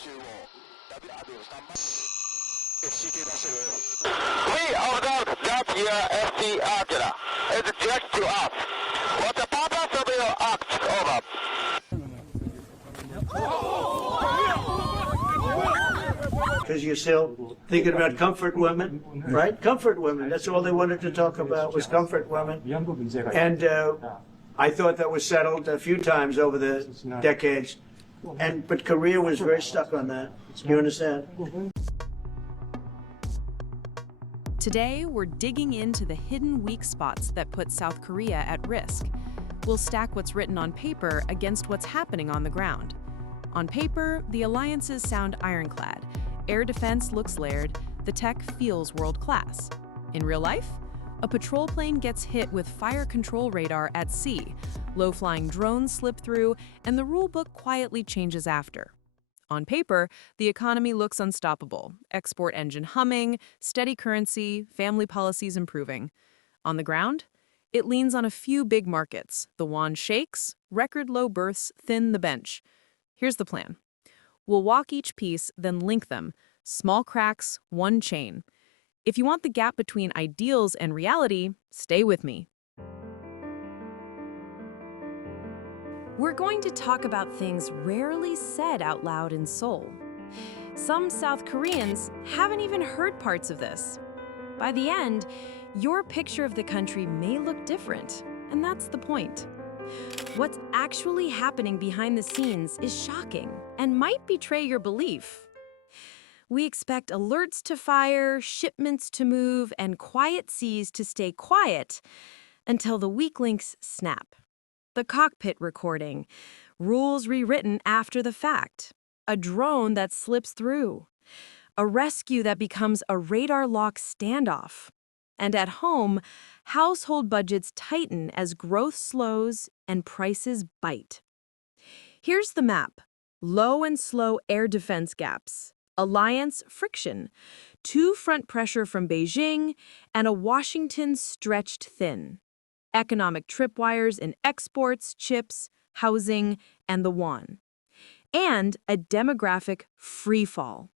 中央 WR3 FCK 出してる We observed that your SC Angela is direct to us. What's the purpose of your act? Over. Because you're still thinking about comfort women, right? Comfort women. That's all they wanted to talk about was comfort women. And I thought that was settled a few times over the decades. But Korea was very stuck on that. You understand? Today, we're digging into the hidden weak spots that put South Korea at risk. We'll stack what's written on paper against what's happening on the ground. On paper, the alliances sound ironclad. Air defense looks layered, the tech feels world-class. In real life, a patrol plane gets hit with fire control radar at sea, low-flying drones slip through, and the rulebook quietly changes after. On paper, the economy looks unstoppable, export engine humming, steady currency, family policies improving. On the ground, it leans on a few big markets. The won shakes, record low births thin the bench. Here's the plan. We'll walk each piece, then link them. Small cracks, one chain. If you want the gap between ideals and reality, stay with me. We're going to talk about things rarely said out loud in Seoul. Some South Koreans haven't even heard parts of this. By the end, your picture of the country may look different, and that's the point. What's actually happening behind the scenes is shocking and might betray your belief. We expect alerts to fire, shipments to move, and quiet seas to stay quiet until the weak links snap. The cockpit recording, rules rewritten after the fact, a drone that slips through, a rescue that becomes a radar lock standoff. And at home, household budgets tighten as growth slows and prices bite. Here's the map. Low and slow air defense gaps, alliance friction, two front pressure from Beijing, and a Washington stretched thin. Economic tripwires in exports, chips, housing, and the won. And a demographic freefall.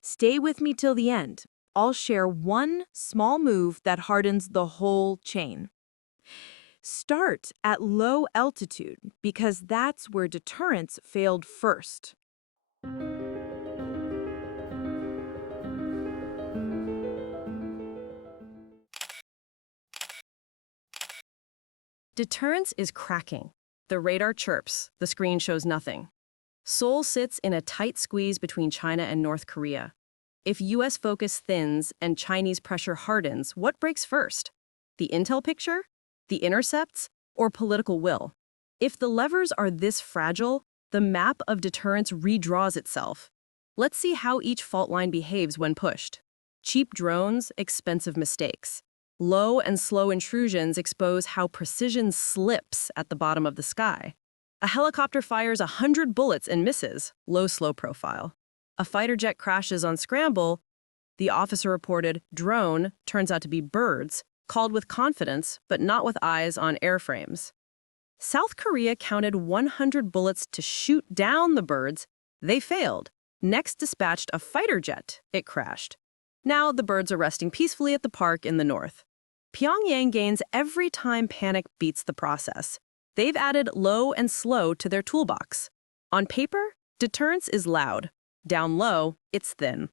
Stay with me till the end. I'll share one small move that hardens the whole chain. Start at low altitude because that's where deterrence failed first. Deterrence is cracking. The radar chirps, the screen shows nothing. Seoul sits in a tight squeeze between China and North Korea. If U.S. focus thins and Chinese pressure hardens, what breaks first? The intel picture? The intercepts? Or political will? If the levers are this fragile, the map of deterrence redraws itself. Let's see how each fault line behaves when pushed. Cheap drones, expensive mistakes. Low and slow intrusions expose how precision slips at the bottom of the sky. A helicopter fires 100 bullets and misses, low-slow profile. A fighter jet crashes on scramble. The officer reported drone turns out to be birds, called with confidence, but not with eyes on airframes. South Korea counted 100 bullets to shoot down the birds. They failed. Next dispatched a fighter jet. It crashed. Now the birds are resting peacefully at the park in the north. Pyongyang gains every time panic beats the process. They've added low and slow to their toolbox. On paper, deterrence is loud. Down low, it's thin.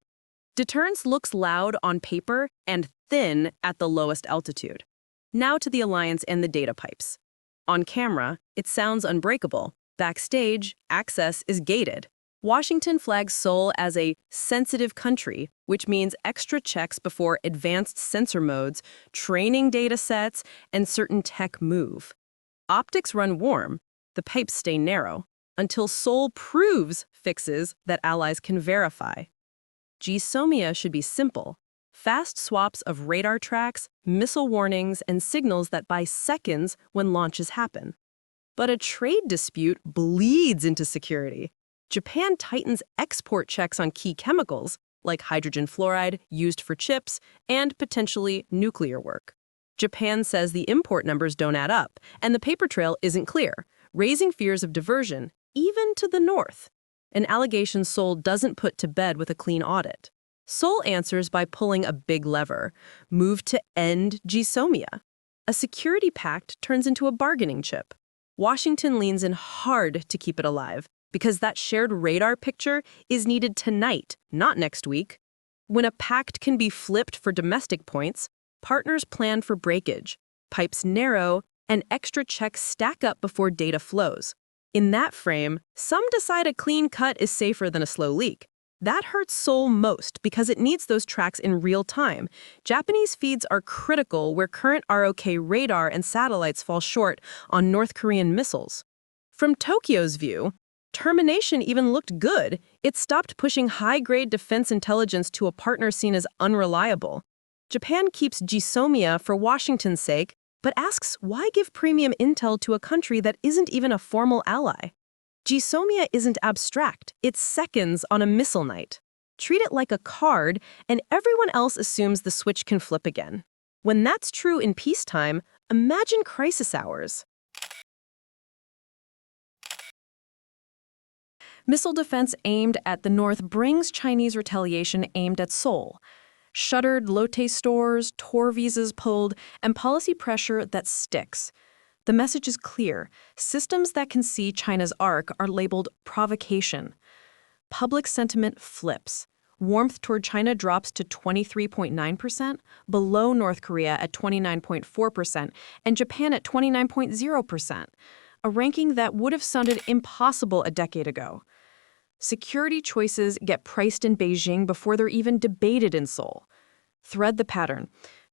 Deterrence looks loud on paper and thin at the lowest altitude. Now to the alliance and the data pipes. On camera, it sounds unbreakable. Backstage, access is gated. Washington flags Seoul as a sensitive country, which means extra checks before advanced sensor modes, training data sets, and certain tech move. Optics run warm, the pipes stay narrow, until Seoul proves fixes that allies can verify. GSOMIA should be simple. Fast swaps of radar tracks, missile warnings, and signals that buy seconds when launches happen. But a trade dispute bleeds into security. Japan tightens export checks on key chemicals, like hydrogen fluoride used for chips and potentially nuclear work. Japan says the import numbers don't add up, and the paper trail isn't clear, raising fears of diversion, even to the north. an allegation Seoul doesn't put to bed with a clean audit. Seoul answers by pulling a big lever, move to end GSOMIA. A security pact turns into a bargaining chip. Washington leans in hard to keep it alive, because that shared radar picture is needed tonight, not next week. When a pact can be flipped for domestic points, partners plan for breakage, pipes narrow, and extra checks stack up before data flows. In that frame, some decide a clean cut is safer than a slow leak. That hurts Seoul most because it needs those tracks in real time. Japanese feeds are critical where current ROK radar and satellites fall short on North Korean missiles. From Tokyo's view, termination even looked good. It stopped pushing high-grade defense intelligence to a partner seen as unreliable. Japan keeps GSOMIA for Washington's sake, but asks why give premium intel to a country that isn't even a formal ally? GSOMIA isn't abstract, it's seconds on a missile night. Treat it like a card, and everyone else assumes the switch can flip again. When that's true in peacetime, imagine crisis hours. Missile defense aimed at the north brings Chinese retaliation aimed at Seoul. Shuttered Lotte stores, tour visas pulled, and policy pressure that sticks. The message is clear. Systems that can see China's arc are labeled provocation. Public sentiment flips. Warmth toward China drops to 23.9%, below North Korea at 29.4%, and Japan at 29.0%, a ranking that would have sounded impossible a decade ago. Security choices get priced in Beijing before they're even debated in Seoul. Thread the pattern.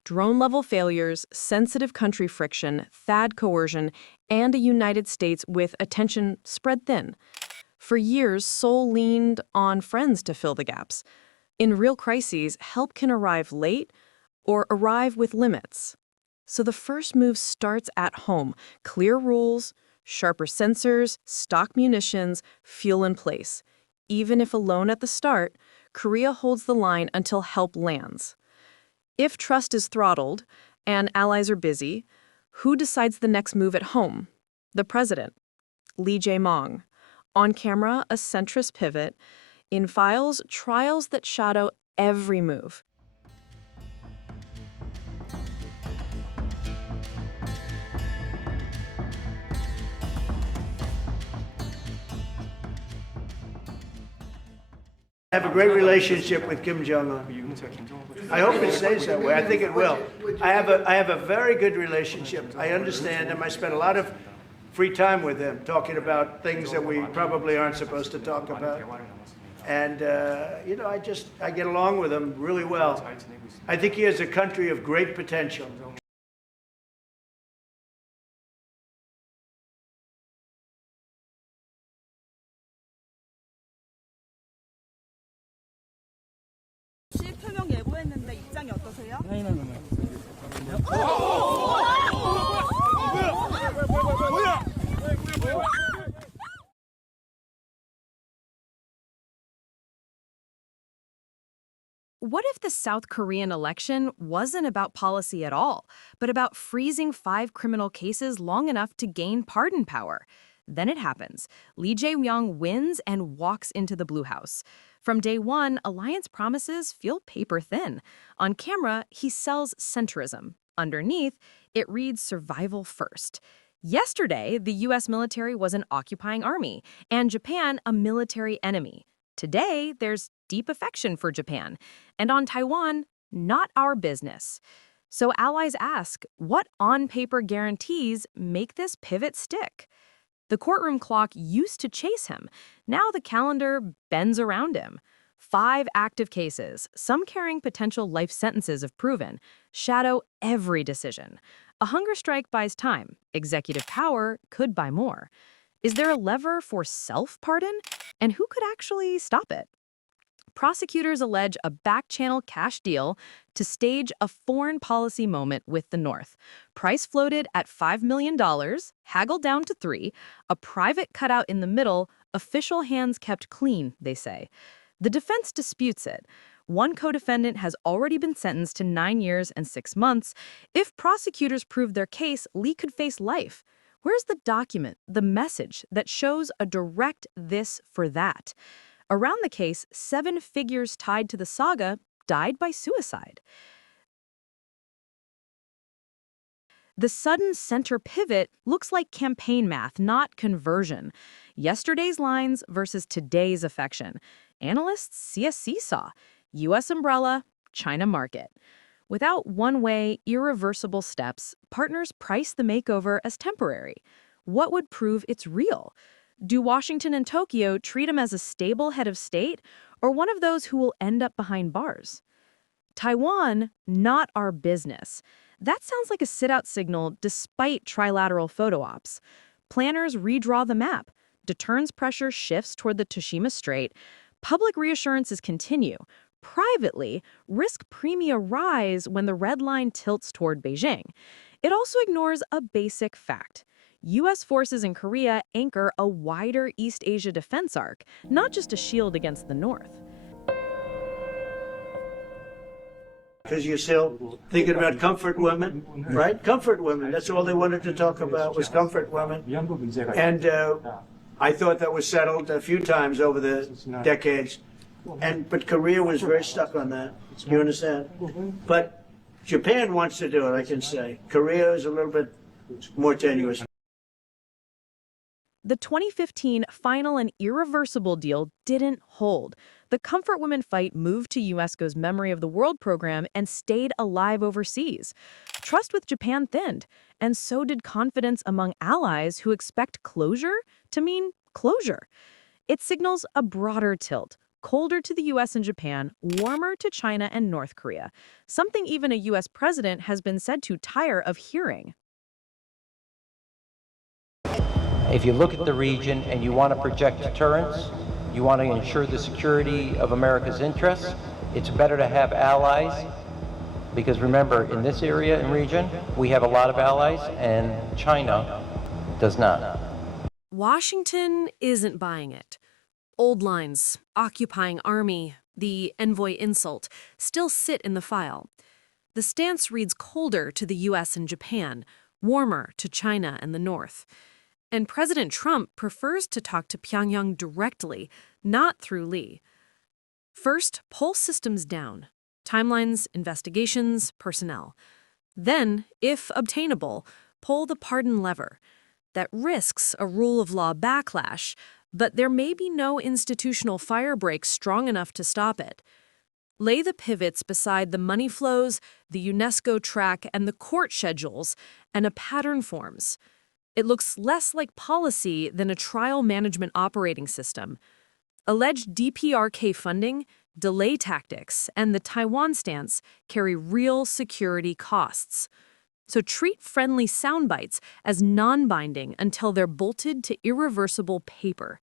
Drone-level failures, sensitive country friction, THAAD coercion, and a United States with attention spread thin. For years, Seoul leaned on friends to fill the gaps. In real crises, help can arrive late or arrive with limits. So the first move starts at home. Clear rules, sharper sensors, stock munitions, fuel in place. Even if alone at the start, Korea holds the line until help lands. If trust is throttled and allies are busy, who decides the next move at home? The president, Lee Jae-myung. On camera, a centrist pivot. In files, trials that shadow every move. I have a great relationship with Kim Jong-un. I hope it stays that way. I think it will. I have a very good relationship. I understand him. I spent a lot of free time with him talking about things that we probably aren't supposed to talk about. And, I get along with him really well. I think he has a country of great potential. 실투명 예고했는데 입장이 어떠세요? What if the South Korean election wasn't about policy at all, but about freezing 5 criminal cases long enough to gain pardon power? Then it happens. Lee Jae-myung wins and walks into the Blue House. From day one, alliance promises feel paper thin. On camera, he sells centrism. Underneath, it reads survival first. Yesterday, the U.S. military was an occupying army, and Japan a military enemy. Today, there's deep affection for Japan. And on Taiwan, not our business. So allies ask, what on-paper guarantees make this pivot stick? The courtroom clock used to chase him. Now the calendar bends around him. 5 active cases, some carrying potential life sentences if proven, shadow every decision. A hunger strike buys time. Executive power could buy more. Is there a lever for self-pardon? And who could actually stop it? Prosecutors allege a back-channel cash deal to stage a foreign policy moment with the North. Price floated at $5 million, haggled down to $3 million, a private cutout in the middle, official hands kept clean, they say. The defense disputes it. One co-defendant has already been sentenced to 9 years and 6 months. If prosecutors prove their case, Lee could face life. Where's the document, the message that shows a direct this for that? Around the case, 7 figures tied to the saga died by suicide. The sudden center pivot looks like campaign math, not conversion. Yesterday's lines versus today's affection. Analysts see a seesaw. U.S. umbrella, China market. Without one-way, irreversible steps, partners price the makeover as temporary. What would prove it's real? Do Washington and Tokyo treat him as a stable head of state or one of those who will end up behind bars? Taiwan, not our business. That sounds like a sit-out signal despite trilateral photo ops. Planners redraw the map. Deterrence pressure shifts toward the Toshima Strait. Public reassurances continue. Privately, risk premia rise when the red line tilts toward Beijing. It also ignores a basic fact. U.S. forces in Korea anchor a wider East Asia defense arc, not just a shield against the North. Because you're still thinking about comfort women, right? Comfort women. That's all they wanted to talk about was comfort women. And I thought that was settled a few times over the decades. But Korea was very stuck on that. You understand? But Japan wants to do it, I can say. Korea is a little bit more tenuous. The 2015 final and irreversible deal didn't hold. The Comfort Women fight moved to UNESCO's Memory of the World program and stayed alive overseas. Trust with Japan thinned, and so did confidence among allies who expect closure to mean closure. It signals a broader tilt, colder to the U.S. and Japan, warmer to China and North Korea, something even a U.S. president has been said to tire of hearing. If you look at the region and you want to project deterrence, you want to ensure the security of America's interests, it's better to have allies, because remember, in this area and region, we have a lot of allies, and China does not. Washington isn't buying it. Old lines, occupying army, the envoy insult, still sit in the file. The stance reads colder to the U.S. and Japan, warmer to China and the North. And President Trump prefers to talk to Pyongyang directly, not through Lee. First, pull systems down. Timelines, investigations, personnel. Then, if obtainable, pull the pardon lever. That risks a rule of law backlash, but there may be no institutional firebreak strong enough to stop it. Lay the pivots beside the money flows, the UNESCO track, and the court schedules, and a pattern forms. It looks less like policy than a trial management operating system. Alleged DPRK funding, delay tactics, and the Taiwan stance carry real security costs. So treat friendly soundbites as non-binding until they're bolted to irreversible paper.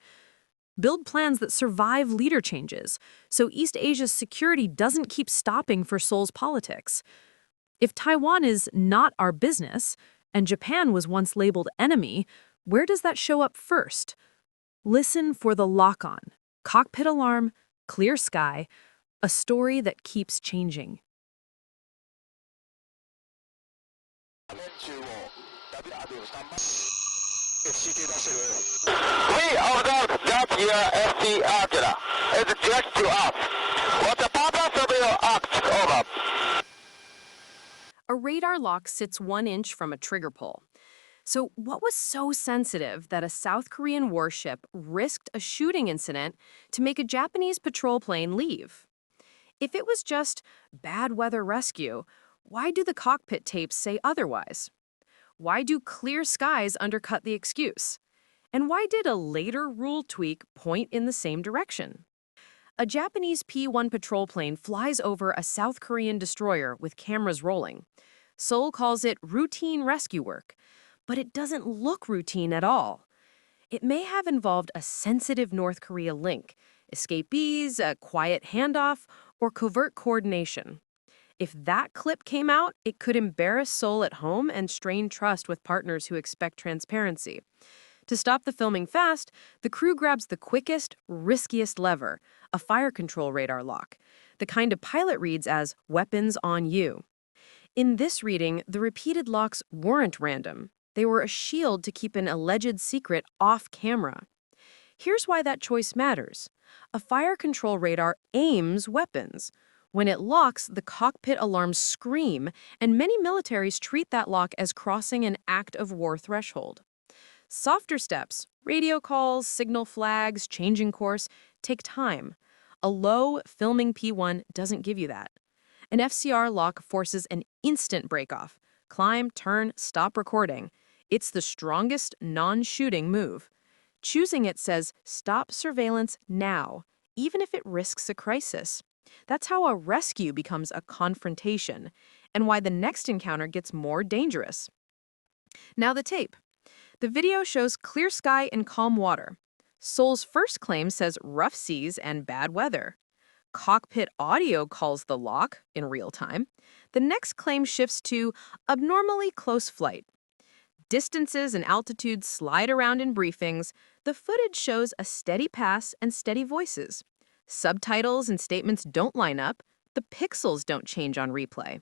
Build plans that survive leader changes, so East Asia's security doesn't keep stopping for Seoul's politics. If Taiwan is not our business, and Japan was once labeled enemy, where does that show up first? Listen for the lock-on, cockpit alarm, clear sky, a story that keeps changing. We observed that your FC Agila is just to us. What's the purpose of your act? Over. A radar lock sits 1 inch from a trigger pull. So what was so sensitive that a South Korean warship risked a shooting incident to make a Japanese patrol plane leave? If it was just bad weather rescue, why do the cockpit tapes say otherwise? Why do clear skies undercut the excuse? And why did a later rule tweak point in the same direction? A Japanese P-1 patrol plane flies over a South Korean destroyer with cameras rolling. Seoul calls it routine rescue work, but it doesn't look routine at all. It may have involved a sensitive North Korea link, escapees, a quiet handoff, or covert coordination. If that clip came out, it could embarrass Seoul at home and strain trust with partners who expect transparency. To stop the filming fast, the crew grabs the quickest, riskiest lever, a fire control radar lock, the kind a pilot reads as weapons on you. In this reading, the repeated locks weren't random. They were a shield to keep an alleged secret off camera. Here's why that choice matters. A fire control radar aims weapons. When it locks, the cockpit alarms scream, and many militaries treat that lock as crossing an act of war threshold. Softer steps, radio calls, signal flags, changing course, take time. A low, filming P1 doesn't give you that. An FCR lock forces an instant break-off. Climb, turn, stop recording. It's the strongest non-shooting move. Choosing it says, stop surveillance now, even if it risks a crisis. That's how a rescue becomes a confrontation, and why the next encounter gets more dangerous. Now the tape. The video shows clear sky and calm water. Seoul's first claim says rough seas and bad weather. Cockpit audio calls the lock in real time. The next claim shifts to abnormally close flight. Distances and altitudes slide around in briefings. The footage shows a steady pass and steady voices. Subtitles and statements don't line up. The pixels don't change on replay.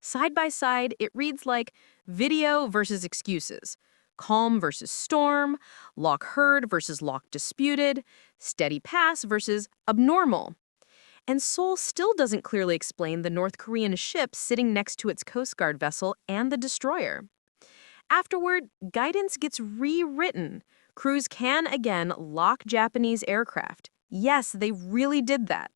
Side by side, it reads like video versus excuses, calm versus storm, lock heard versus lock disputed, steady pass versus abnormal. And Seoul still doesn't clearly explain the North Korean ship sitting next to its Coast Guard vessel and the destroyer. Afterward, guidance gets rewritten. Crews can again lock Japanese aircraft. Yes, they really did that.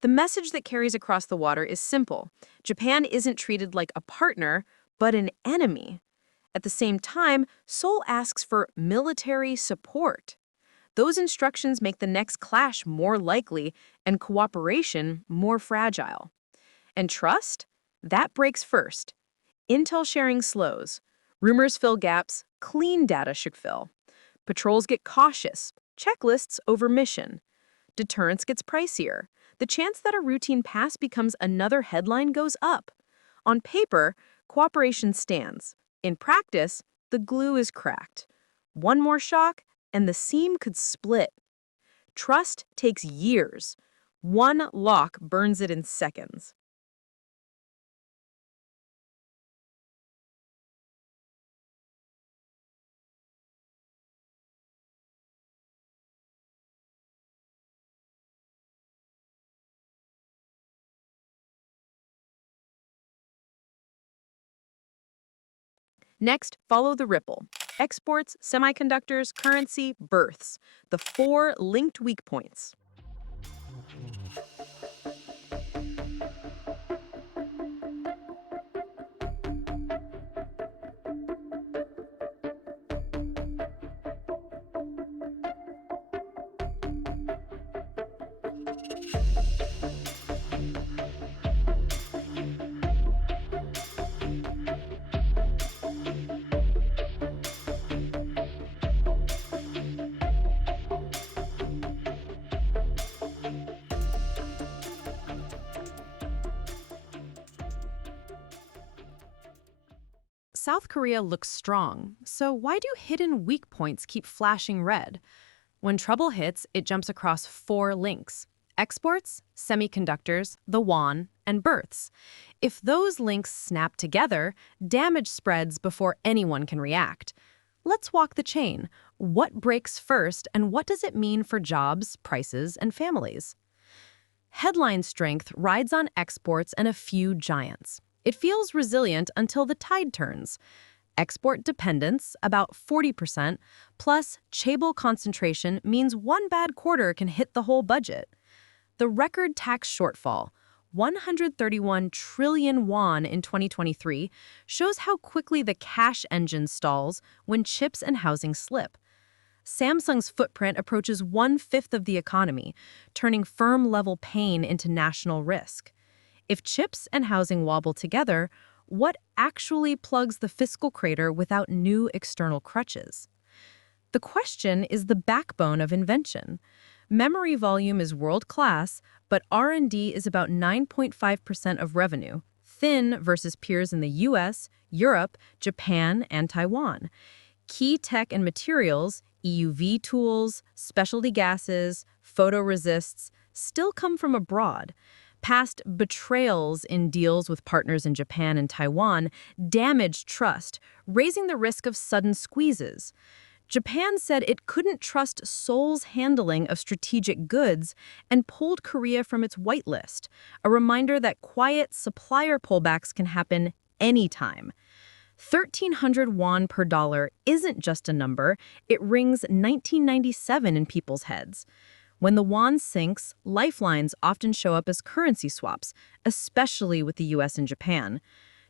The message that carries across the water is simple. Japan isn't treated like a partner, but an enemy. At the same time, Seoul asks for military support. Those instructions make the next clash more likely and cooperation more fragile. And trust? That breaks first. Intel sharing slows. Rumors fill gaps. Clean data should fill. Patrols get cautious. Checklists over mission. Deterrence gets pricier. The chance that a routine pass becomes another headline goes up. On paper, cooperation stands. In practice, the glue is cracked. One more shock, and the seam could split. Trust takes years. One lock burns it in seconds. Next, follow the ripple. Exports, semiconductors, currency, births. The 4 linked weak points. South Korea looks strong, so why do hidden weak points keep flashing red? When trouble hits, it jumps across 4 links: exports, semiconductors, the won, and births. If those links snap together, damage spreads before anyone can react. Let's walk the chain. What breaks first, and what does it mean for jobs, prices, and families? Headline strength rides on exports and a few giants. It feels resilient until the tide turns. Export dependence, about 40%, plus chaebol concentration means one bad quarter can hit the whole budget. The record tax shortfall, 131 trillion won in 2023, shows how quickly the cash engine stalls when chips and housing slip. Samsung's footprint approaches 1/5 of the economy, turning firm-level pain into national risk. If chips and housing wobble together, what actually plugs the fiscal crater without new external crutches? The question is the backbone of invention. Memory volume is world-class, but R&D is about 9.5% of revenue, thin versus peers in the US, Europe, Japan, and Taiwan. Key tech and materials, EUV tools, specialty gases, photoresists, still come from abroad. Past betrayals in deals with partners in Japan and Taiwan damaged trust, raising the risk of sudden squeezes. Japan said it couldn't trust Seoul's handling of strategic goods and pulled Korea from its whitelist, a reminder that quiet supplier pullbacks can happen anytime. 1,300 won per dollar isn't just a number, it rings 1997 in people's heads. When the won sinks, lifelines often show up as currency swaps, especially with the US and Japan.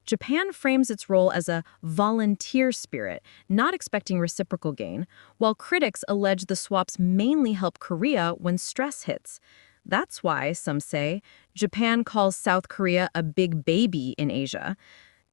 Japan frames its role as a volunteer spirit, not expecting reciprocal gain, while critics allege the swaps mainly help Korea when stress hits. That's why, some say, Japan calls South Korea a big baby in Asia.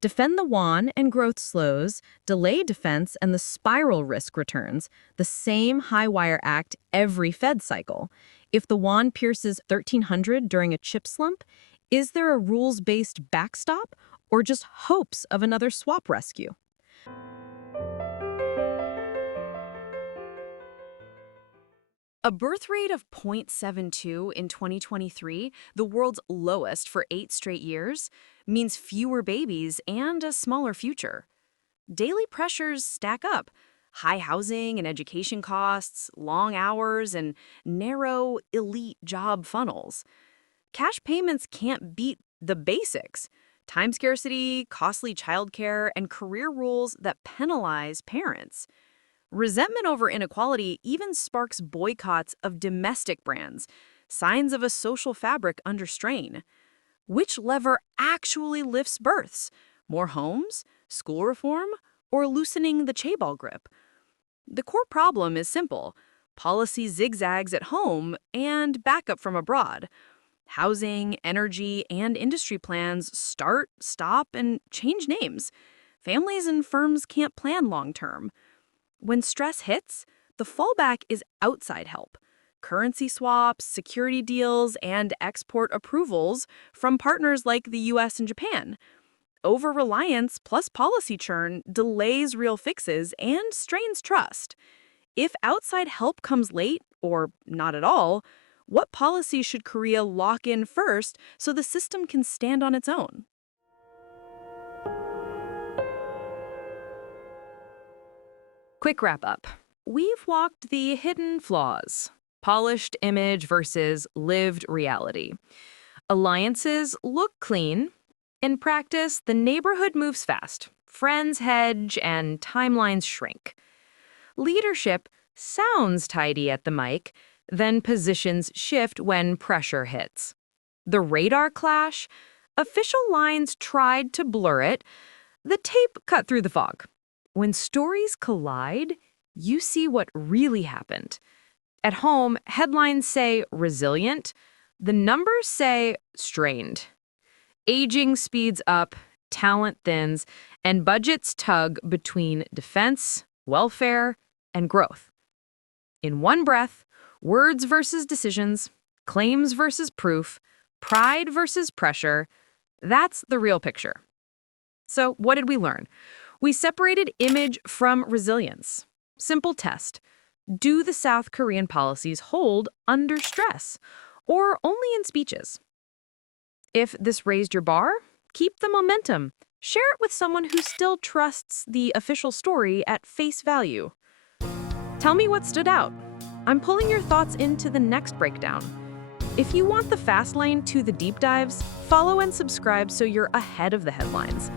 Defend the won and growth slows, delay defense and the spiral risk returns, the same high-wire act every Fed cycle. If the won pierces 1,300 during a chip slump, is there a rules-based backstop or just hopes of another swap rescue? A birth rate of 0.72 in 2023, the world's lowest for 8 straight years, means fewer babies and a smaller future. Daily pressures stack up. High housing and education costs, long hours, and narrow, elite job funnels. Cash payments can't beat the basics. Time scarcity, costly childcare, and career rules that penalize parents. Resentment over inequality even sparks boycotts of domestic brands, signs of a social fabric under strain. Which lever actually lifts births? More homes, school reform, or loosening the chaebol grip? The core problem is simple: policy zigzags at home and backup from abroad. Housing, energy, and industry plans start, stop, and change names. Families and firms can't plan long-term. When stress hits, the fallback is outside help. Currency swaps, security deals, and export approvals from partners like the US and Japan. Over-reliance plus policy churn delays real fixes and strains trust. If outside help comes late, or not at all, what policies should Korea lock in first so the system can stand on its own? Quick wrap-up. We've walked the hidden flaws. Polished image versus lived reality. Alliances look clean. In practice, the neighborhood moves fast. Friends hedge and timelines shrink. Leadership sounds tidy at the mic, then positions shift when pressure hits. The radar clash? Official lines tried to blur it. The tape cut through the fog. When stories collide, you see what really happened. At home, headlines say resilient. The numbers say strained. Aging speeds up, talent thins, and budgets tug between defense, welfare, and growth. In one breath, words versus decisions, claims versus proof, pride versus pressure, that's the real picture. So what did we learn? We separated image from resilience. Simple test. Do the South Korean policies hold under stress, or only in speeches? If this raised your bar, keep the momentum. Share it with someone who still trusts the official story at face value. Tell me what stood out. I'm pulling your thoughts into the next breakdown. If you want the fast lane to the deep dives, follow and subscribe so you're ahead of the headlines.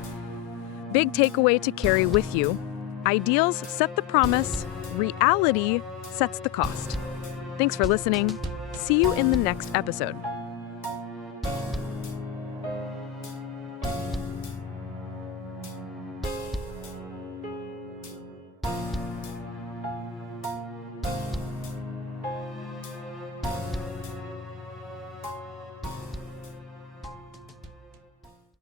Big takeaway to carry with you: ideals set the promise, reality sets the cost. Thanks for listening. See you in the next episode.